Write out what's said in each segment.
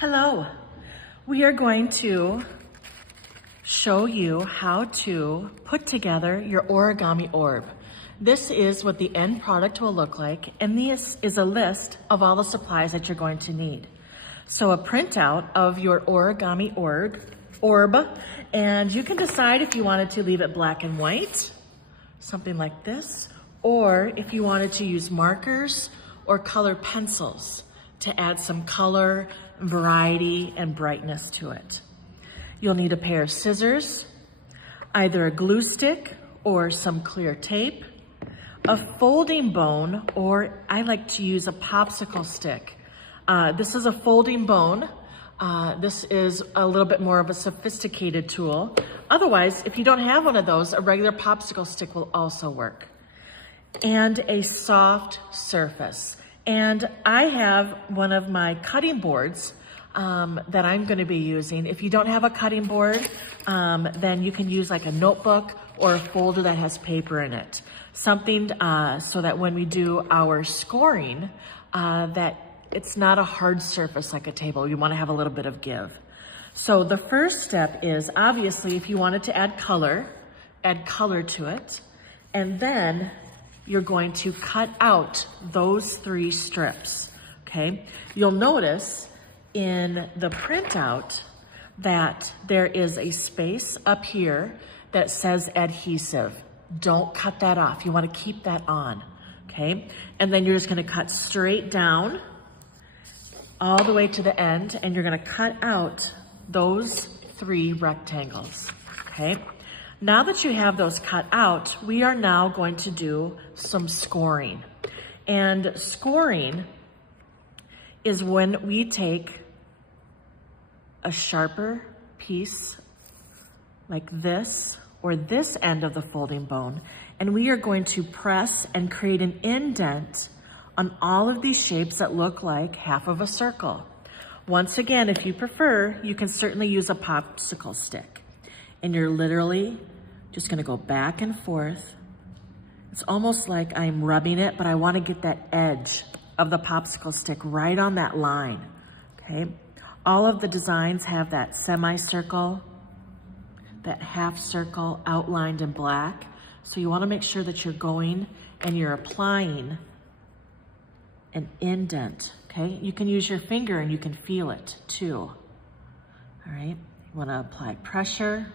Hello, we are going to show you how to put together your origami orb. This is what the end product will look like, and this is a list of all the supplies that you're going to need. So a printout of your origami orb, and you can decide if you wanted to leave it black and white, something like this, or if you wanted to use markers or colored pencils to add some color, variety, and brightness to it. You'll need a pair of scissors, either a glue stick or some clear tape, a folding bone, or I like to use a popsicle stick. This is a folding bone. This is a little bit more of a sophisticated tool. Otherwise, if you don't have one of those, a regular popsicle stick will also work. And a soft surface. And I have one of my cutting boards that I'm going to be using. If you don't have a cutting board, then you can use like a notebook or a folder that has paper in it. Something so that when we do our scoring, that it's not a hard surface like a table. You want to have a little bit of give. So the first step is, obviously, if you wanted to add color to it, and then you're going to cut out those 3 strips, okay? You'll notice in the printout that there is a space up here that says adhesive. Don't cut that off. You want to keep that on, okay? And then you're just going to cut straight down all the way to the end, and you're going to cut out those 3 rectangles, okay? Now that you have those cut out, we are now going to do some scoring. And scoring is when we take a sharper piece like this, or this end of the folding bone, and we are going to press and create an indent on all of these shapes that look like half of a circle. Once again, if you prefer, you can certainly use a popsicle stick. And you're literally just gonna go back and forth. It's almost like I'm rubbing it, but I wanna get that edge of the popsicle stick right on that line, okay? All of the designs have that semicircle, that half circle outlined in black. So you wanna make sure that you're going and you're applying an indent, okay? You can use your finger and you can feel it too, all right? You wanna apply pressure,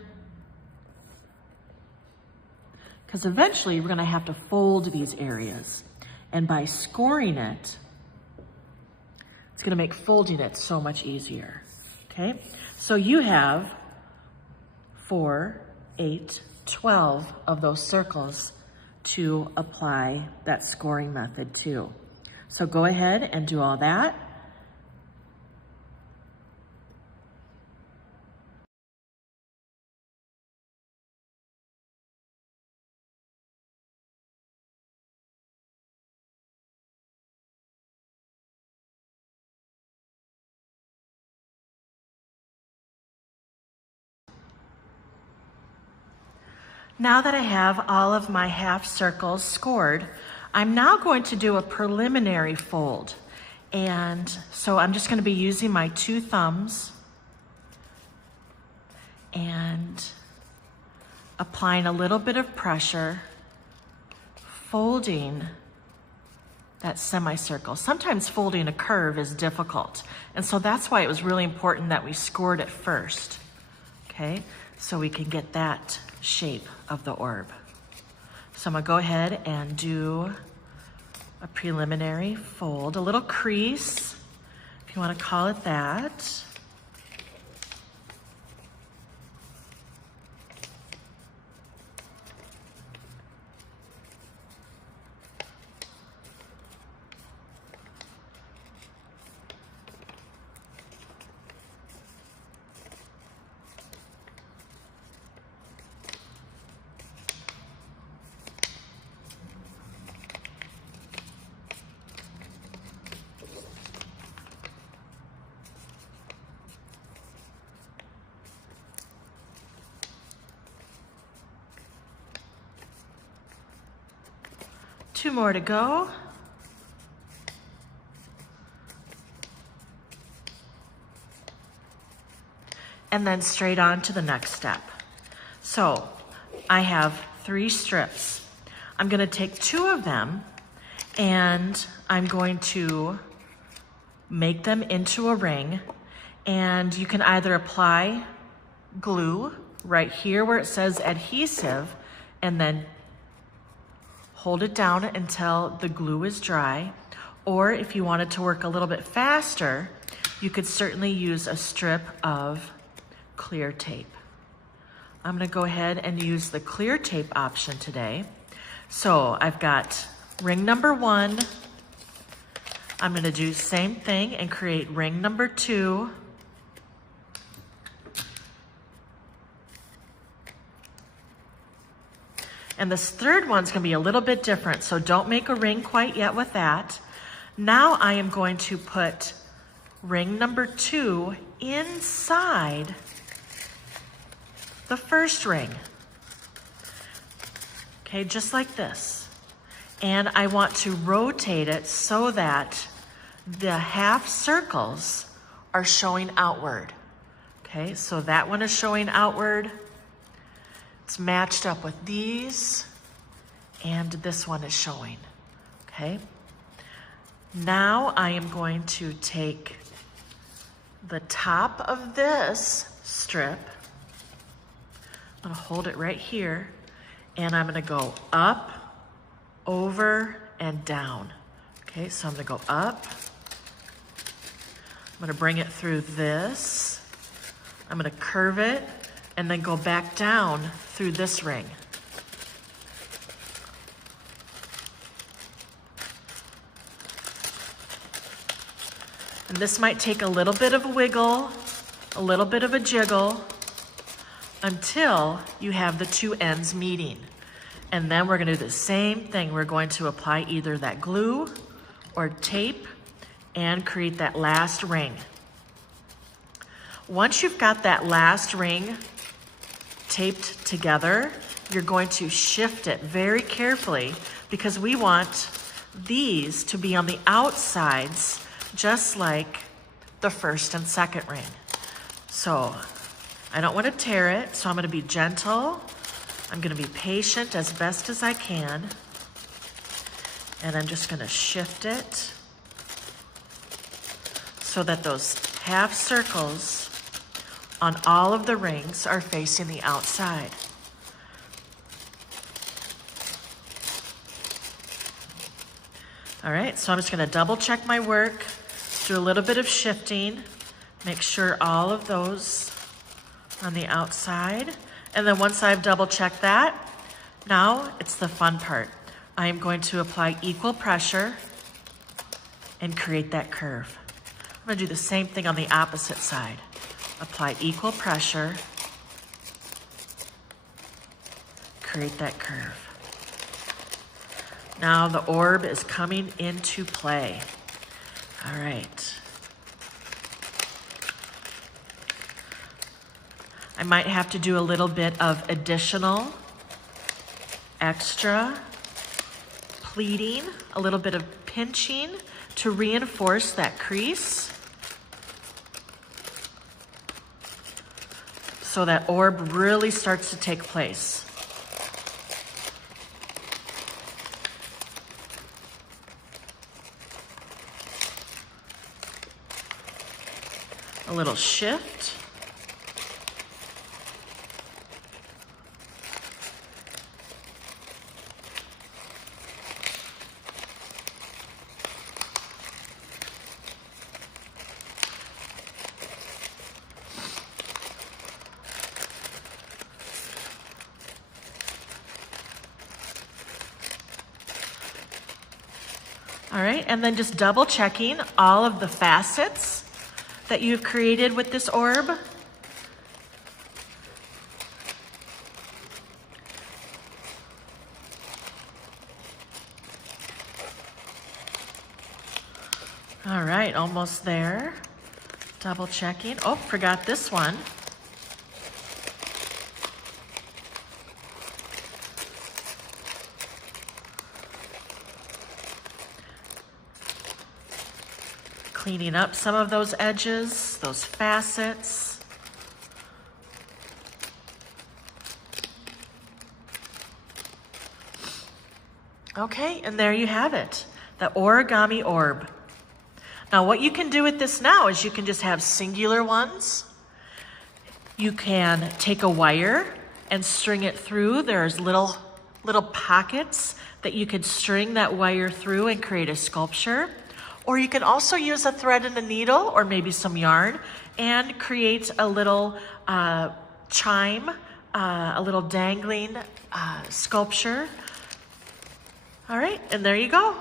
because eventually we're gonna have to fold these areas. And by scoring it, it's gonna make folding it so much easier, okay? So you have 4, 8, 12 of those circles to apply that scoring method to. So go ahead and do all that. Now that I have all of my half circles scored, I'm now going to do a preliminary fold. And so I'm just going to be using my 2 thumbs and applying a little bit of pressure, folding that semicircle. Sometimes folding a curve is difficult. And so that's why it was really important that we scored it first, okay? So we can get that shape of the orb. So I'm gonna go ahead and do a preliminary fold, a little crease, if you wanna call it that. Two more to go. and then straight on to the next step. So I have 3 strips. I'm gonna take 2 of them and I'm going to make them into a ring, and you can either apply glue right here where it says adhesive and then hold it down until the glue is dry, or if you wanted to work a little bit faster, you could certainly use a strip of clear tape. I'm gonna go ahead and use the clear tape option today. So I've got ring number 1. I'm gonna do the same thing and create ring number 2. And this third one's gonna be a little bit different, so don't make a ring quite yet with that. Now I am going to put ring number 2 inside the first ring. Okay, just like this. And I want to rotate it so that the half circles are showing outward. Okay, so that one is showing outward. It's matched up with these, and this one is showing, okay? Now I am going to take the top of this strip, I'm gonna hold it right here, and I'm gonna go up, over, and down. Okay, so I'm gonna go up, I'm gonna bring it through this, I'm gonna curve it, and then go back down through this ring. And this might take a little bit of a wiggle, a little bit of a jiggle, until you have the 2 ends meeting. And then we're gonna do the same thing. We're going to apply either that glue or tape and create that last ring. Once you've got that last ring taped together, you're going to shift it very carefully because we want these to be on the outsides just like the first and second ring. So I don't want to tear it, so I'm going to be gentle. I'm going to be patient as best as I can. And I'm just going to shift it so that those half circles on all of the rings are facing the outside. All right, so I'm just gonna double check my work, do a little bit of shifting, make sure all of those on the outside. And then once I've double checked that, now it's the fun part. I am going to apply equal pressure and create that curve. I'm gonna do the same thing on the opposite side. Apply equal pressure, create that curve. Now the orb is coming into play. All right. I might have to do a little bit of additional, extra pleating, a little bit of pinching to reinforce that crease so that orb really starts to take place. A little shift. All right, and then just double checking all of the facets that you've created with this orb. All right, almost there. Double checking. Oh, forgot this one. Cleaning up some of those edges, those facets. Okay, and there you have it, the origami orb. Now what you can do with this now is you can just have singular ones. You can take a wire and string it through. There's little pockets that you could string that wire through and create a sculpture. Or you can also use a thread and a needle or maybe some yarn and create a little chime, a little dangling sculpture. All right, and there you go.